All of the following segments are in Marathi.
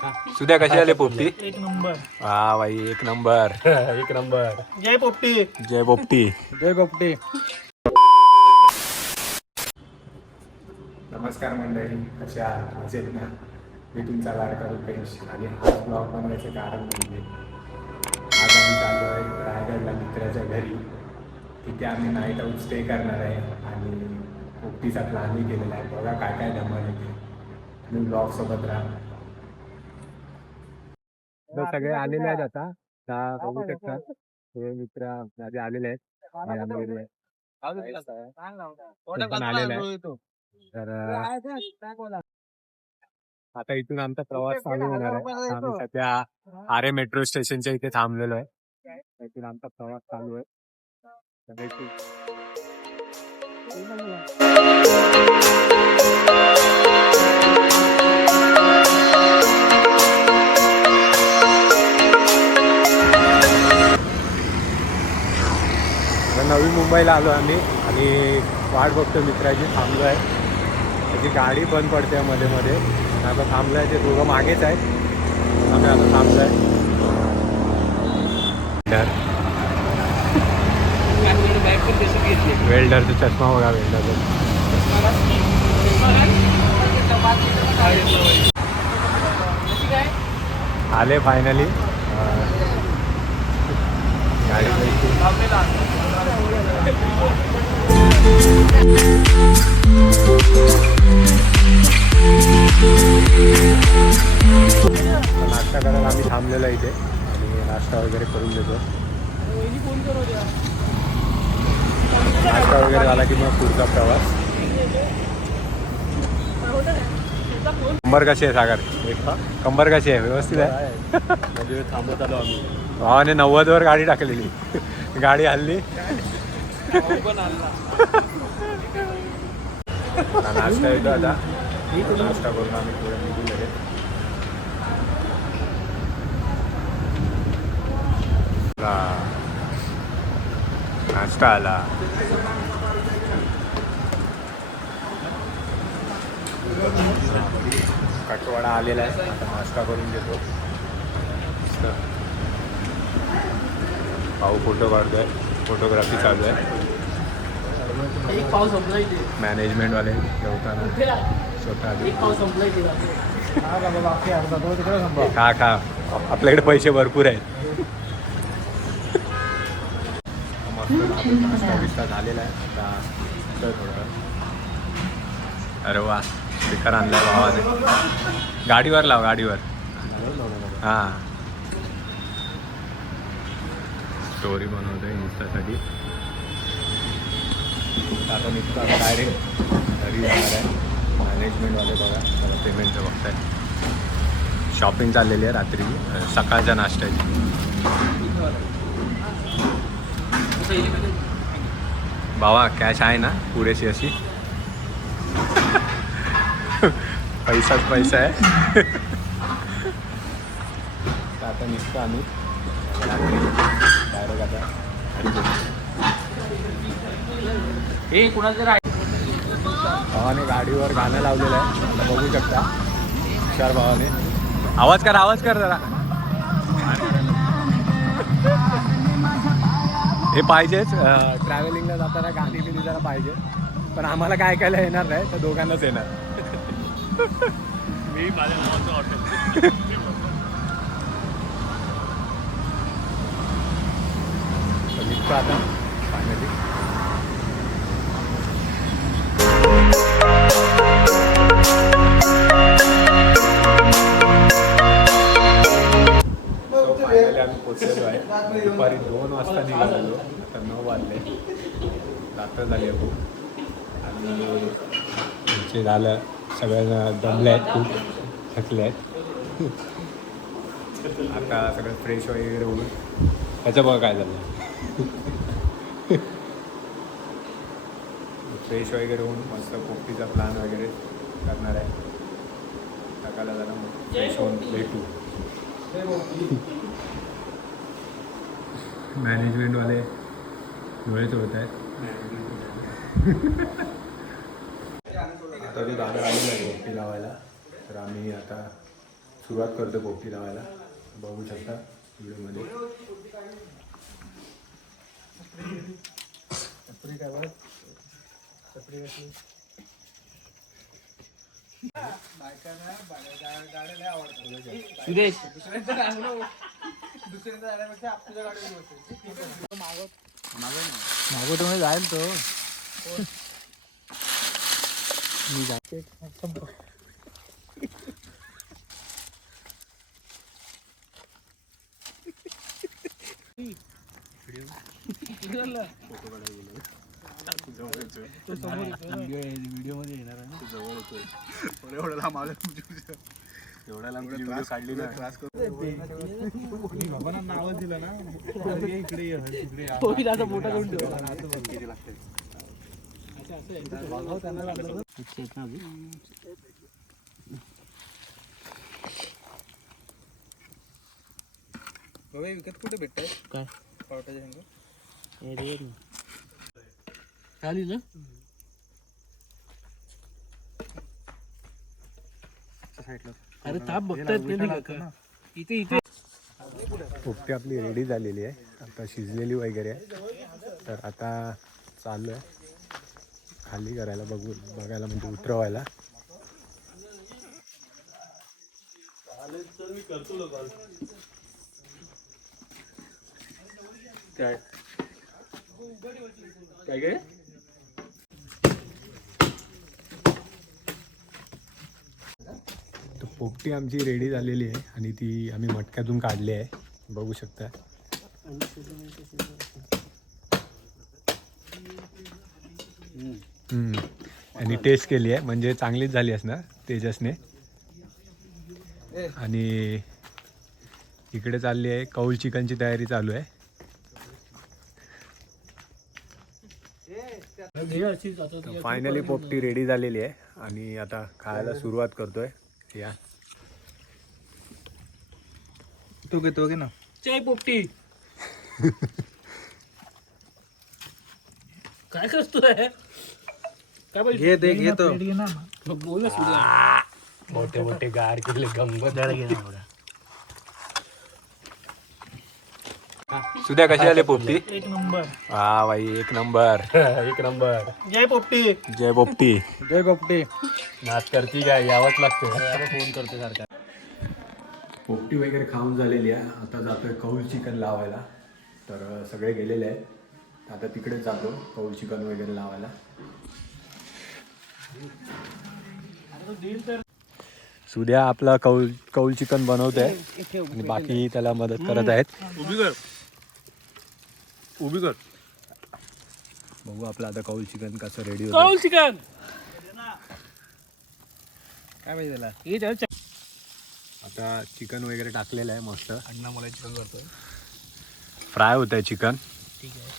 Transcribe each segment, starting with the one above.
सुद्या कशी आले पोपटी? एक नंबर. हा भाई एक नंबर. एक नंबर. जय पोपटी. जय पोपटी. जय पोपटी. नमस्कार मंडळी, कशा आहात? मजेत ना? मी तुमचा लाडका रुपेश आणि आज ब्लॉग बनवायचं कारण म्हणजे आज आम्ही चाललो आहे रायगडला मित्राच्या घरी. तिथे आम्ही नाईट आऊट स्टे करणार आहे आणि पोपटीचा प्लॅनही केलेला आहे. बघा काय काय धमाल येते. तुम्ही ब्लॉग सोबत राहा. सगळे आलेले आहेत आता बघू शकता. हे मित्र माझे आलेले आहेत. पण आलेला आहे. तर आता इथून आमचा प्रवास चालू होणार आहे. आम्ही सध्या आरे मेट्रो स्टेशनच्या इथे थांबलेलो आहे. इथून आमचा प्रवास चालू आहे. नवी मुंबईला आलो आम्ही आणि वाट बघतो मित्राची. थांबलो आहे. त्याची गाडी बंद पडते मध्ये मध्ये. आता थांबलो आहे. ते दोघं मागेच आहेत. आम्ही आता थांबलो आहे. वेल्डरचा चष्मा बघा. वेल्डरचा आले फायनली. गाडी नाश्ता करायला आम्ही थांबलेलो इथे आणि नाश्ता वगैरे करून देतो. नाश्ता वगैरे झाला की मग पुढचा प्रवास. कंबर कशी आहे सागर? कंबर कशी आहे? व्यवस्थित आहे. थांबत आलो आम्ही. भावाने 90वर गाडी टाकलेली. गाडी हल्ली. नाश्ता येतो आता. नाश्ता करून आम्ही पुढे निघून लगेच. नाश्ता आला. कटवाडा आलेला आहे. आता नाश्ता करून घेतो. भाऊ फोटो काढतोय. फोटोग्राफी चालू आहे. मॅनेजमेंटवाले जेवताना स्वतः खा. आपल्याकडे पैसे भरपूर आहेत. नाश्ता झालेला आहे आता. थोडं अरे वा. स्पीकर आणलाय भावाने. गाडीवर लाव. गाडीवर. हां. स्टोरी बनवतोय इन्स्टासाठी. आता निघतो आता डायरेक्ट घरी जाणार आहे. मॅनेजमेंटवाले बघा मला पेमेंटचं बघताय. शॉपिंग चाललेली आहे रात्री सकाळच्या नाश्त्याची. भावा कॅश आहे ना पुरेशी अशी? पैसाच पैसा आहे. आता निघतो आम्ही डायरेक्ट आता. भावाने गाडीवर गाणं लावलेलं आहे. आता बघू शकता. हुशार भावाने. आवाज कर जरा. हे पाहिजेच. ट्रॅव्हलिंगला जाताना गाणी बिनी जरा पाहिजे. पण आम्हाला काय ऐकायला येणार नाही. तर दोघांनाच येणार. मी माझ्या नावाचं हॉटेल. निघतो आता फायनली. फायनली आम्ही पोचलेलो आहे. दुपारी 2 वाजता निघालेलो. आता 9 वाजले. रात्र झाली आहे खूप. आणि झालं सगळ्यांना दमले आहेत. खूप थकले आहेत. आता सगळं फ्रेश वगैरे होऊन त्याचं बघा काय झालं. फ्रेश वगैरे होऊन मस्त पोपटीचा प्लॅन वगैरे करणार आहे. टाकायला जरा मग फ्रेश होऊन भेटू. मॅनेजमेंटवाले डोळेच होत आहेत. तरी दादा आलेला आहे पोपटी लावायला. तर आम्ही आता सुरुवात करतो पोपटी लावायला. बघू शकता व्हिडिओमध्ये. सुरेश मागवतो म्हणजे जाईल तो. मी जाते व्हिडिओ मध्ये येणार आहे ना. जवळ येतोय एवढं लांब आलं एवढ्या लांब व्हिडिओ काढली ना. क्लास बाबांना नाव दिलं ना इकडे मोठा करून विकत कुठे भेटत काय पावटाच्या शेंगा? चालेल ना. अरे ताप बघतायत इथे इथे. पोपटी आपली रेडी झालेली आहे, आता शिजलेली वगैरे आहे. तर आता चालू आहे खाली करायला, बघायला म्हणजे उतरवायला. काय काय काय तर पोपटी आमची रेडी झालेली आहे आणि ती आम्ही मटक्यातून काढली आहे, बघू शकता. आणि टेस्ट केली आहे, म्हणजे चांगलीच झाली असणार तेजसने. आणि इकडे चालली आहे कौल चिकनची तयारी चालू आहे. फायनली पोपटी रेडी झालेली आहे आणि आता खायला सुरुवात करतोय. या तो घे ना जय पोपटी. काय करतोय काय घे दे घेतो. बोल ना सूर्या. मोठे मोठे गार केले गंमत. सुद्या कशी आले पोपटी? एक नंबर. हा भाई एक नंबर. एक नंबर. जय पोपटी. जय पोपटी. जय पोपटी. नाच करती काय, यावंच लागतं. फोन करतो सारखा. पोपटी वगैरे खाऊन झालेली आहे, आता जातोय कौल चिकन लावायला. तर सगळे गेलेले आहेत, आता तिकडेच जातो कौल चिकन वगैरे लावायला. सुद्या आपला कौल चिकन बनवतोय आणि बाकी त्याला मदत करत आहेत. उभी कर. बघू आपलं आता कौल चिकन कसं रेडी कौल होतं. चिकन काय पाहिजे त्याला? हे त्याला आता चिकन वगैरे टाकलेलं आहे मस्त. अण्णा मला चिकन करतोय. फ्राय होत आहे चिकन. ठीक आहे.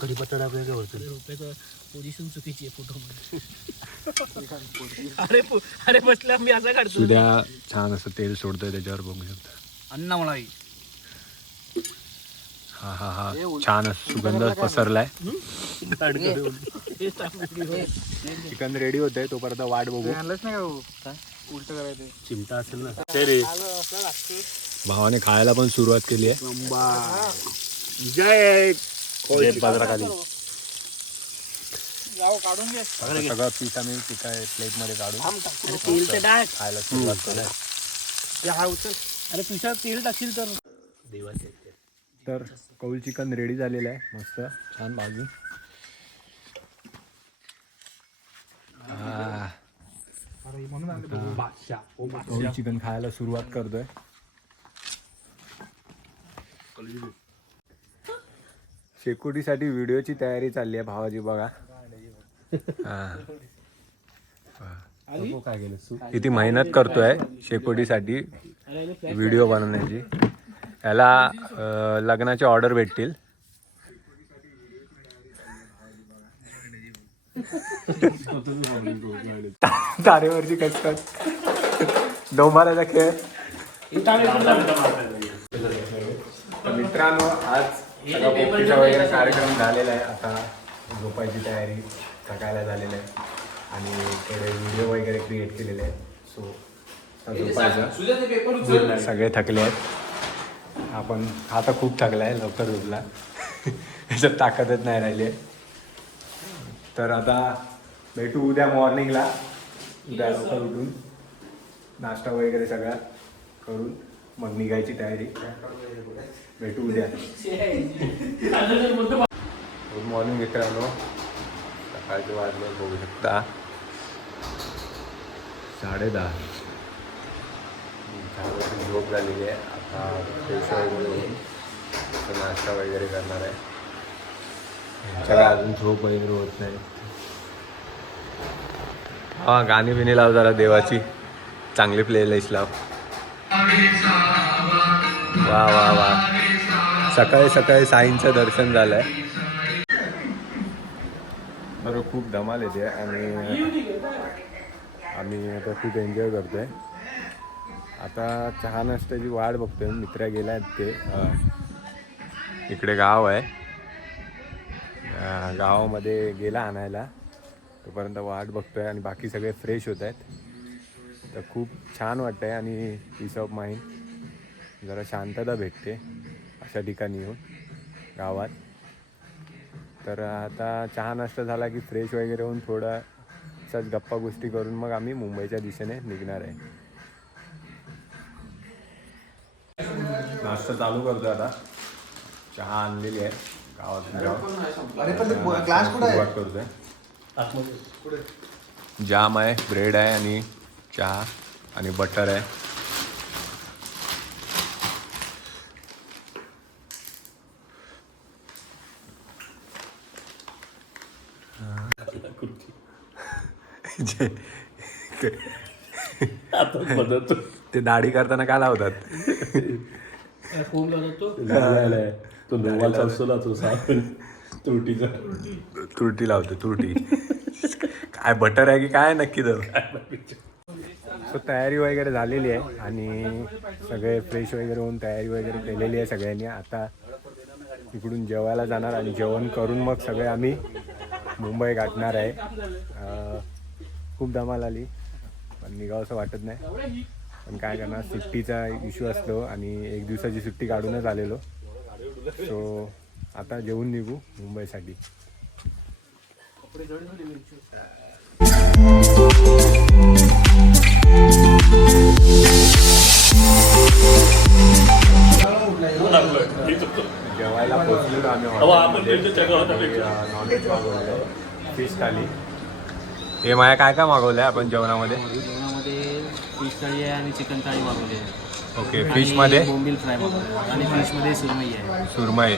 कढीपत्ता आपल्या काय होतं. रुपयाचं पोझिशन चुकीची आहे फोटो मध्ये. अरे बसल्या मी असा काढतो. सुद्या छान असं तेल सोडतोय त्याच्यावर, बघू शकता. अण्णा मला हा हा हा छान सुगंध पसरलाय. चिकन रेडी होतंय, तोपर्यंत वाट बघू. आणलंच नाही का उलट करायचं चिमटा असेल ना ते रे. भावाने खायला पण सुरुवात केली आहे. जय बाजाराखाली काढून घे. सगळं पीठ आम्ही प्लेट मध्ये काढून तेल ते टाक. खायला सुरुवात केली. अरे तुझ्या तेल टाकशील तर. तर कौल चिकन रेडी झालेलं आहे, मस्त छान भाजून. कौल चिकन खायला सुरुवात करतोय. शेकोटीसाठी व्हिडिओची तयारी चालली आहे भावाजी, बघा. किती मेहनत करतोय शेकोटीसाठी व्हिडिओ बनवण्याची. याला लग्नाचे ऑर्डर भेटतील. तारेवरची कचकच, डोंबाराचा खेळ. मित्रांनो, आज सगळा पोपटीचा वगैरे कार्यक्रम झालेला आहे. आता झोपायची तयारी सकाळला झालेली आहे आणि थोडे व्हिडिओ वगैरे क्रिएट केलेले आहेत. सो झोपायचं. सगळे थकले आहेत. आपण आता खूप थकला आहे, लवकर झोपला. याच्यात ताकदच नाही राहिली आहे. तर आता भेटू उद्या मॉर्निंगला. उद्या लवकर उठून नाश्ता वगैरे सगळा करून मग निघायची तयारी. भेटू उद्या. गुड मॉर्निंग मित्रांनो. सकाळचे वाजले बघू शकता 10:30. झोप झालेली आहे. आता फ्रेश वगैरे होऊन नाश्ता वगैरे करणार आहे. यांच्याकडे अजून झोप वगैरे होत नाही. हा गाणी बिणी लाव जरा देवाची चांगली प्लेलिस्ट लाव. वा वा वा. सकाळी सकाळी साईंचं दर्शन झालंय. बरोबर खूप धमाल येते आणि आम्ही आता खूप एन्जॉय करतोय. आता चहा नाश्त्याची वाट बघतोय. मित्र गेला आहेत ते. इकडे गाव आहे, गावामध्ये गेला आणायला. तोपर्यंत वाट बघतोय आणि बाकी सगळे फ्रेश होत आहेत. तर खूप छान वाटतं आहे आणि पीस ऑफ माइंड, जरा शांतता भेटते अशा ठिकाणी येऊन गावात. तर आता चहा नाश्ता झाला की फ्रेश वगैरे होऊन थोडासाच गप्पा गोष्टी करून मग आम्ही मुंबईच्या दिशेने निघणार आहे. नाश्ता चालू करतो आता. चहा आणलेली आहे गावातून सुरुवात करतोय. जाम आहे, ब्रेड आहे आणि चहा आणि बटर आहे. ते दाढी करताना काय लावतात? फोम लावतो तो नोवाचा असतो ना तो त्रुटीचा. तुरटी लावते तुरटी. काय बटर आहे की काय नक्की तर. सो तयारी वगैरे झालेली आहे आणि सगळे फ्रेश वगैरे होऊन तयारी वगैरे केलेली आहे सगळ्यांनी. आता इकडून जेवायला जाणार आणि जेवण करून मग सगळे आम्ही मुंबई गाठणार आहे. खूप धमाल आली पण निघावं असं वाटत नाही. पण काय करणार, सुट्टीचा इश्यू असतो आणि एक दिवसाची सुट्टी काढूनच आलेलो. सो आता जेवून निघू मुंबईसाठी. जेवायला पोचलेलो आम्ही. नॉनव्हेज मागवलं, फिश थाली. हे माया काय काय मागवलंय आपण जेवणामध्ये? जेवणामध्ये फिश थाळी आहे आणि चिकन थाळी मागवली आहे. ओके. फिशमध्ये बोंबील फ्राय मागवली आणि फिशमध्ये सुरमई आहे. सुरमई.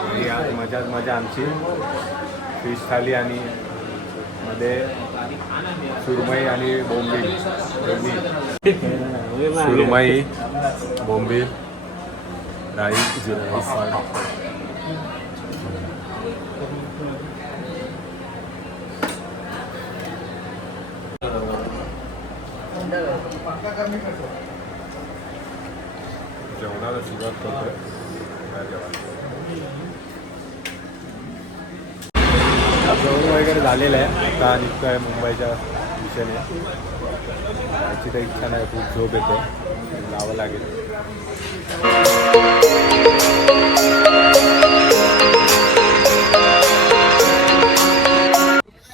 आणि आज मजा आमची फिश थाली आणि मध्ये सुरमई आणि बोंबील. सुरमई, बोंबील, राईस, जेवणाला सुरुवात करतोय. जेवण वगैरे झालेलं आहे. आता निघतो आहे मुंबईच्या दिशेने. याची काही इच्छा नाही, खूप झोप येते, जावं लागेल.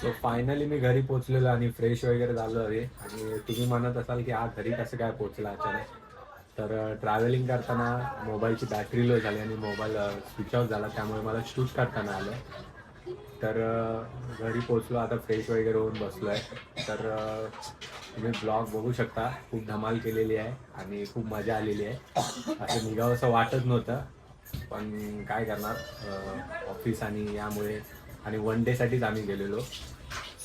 सो फायनली मी घरी पोचलेलो आणि फ्रेश वगैरे झालो आहे. आणि तुम्ही म्हणत असाल की हा घरी कसं काय पोचला अचानक, तर ट्रॅव्हलिंग करताना मोबाईलची बॅटरी लो झाली आणि मोबाईल स्विच ऑफ झाला, त्यामुळे मला शूट करताना आलं. तर घरी पोचलो, आता फ्रेश वगैरे होऊन बसलो आहे. तर तुम्ही ब्लॉग बघू शकता, खूप धमाल केलेली आहे आणि खूप मजा आलेली आहे. असं निघावं असं वाटत नव्हतं, पण काय करणार, ऑफिस आणि यामुळे आणि वन डेसाठीच आम्ही गेलेलो.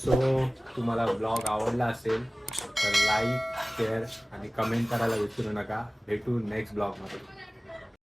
सो तुम्हाला ब्लॉग आवडला असेल तर लाईक, शेअर आणि कमेंट करायला विसरू नका. भेटू नेक्स्ट ब्लॉगमध्ये.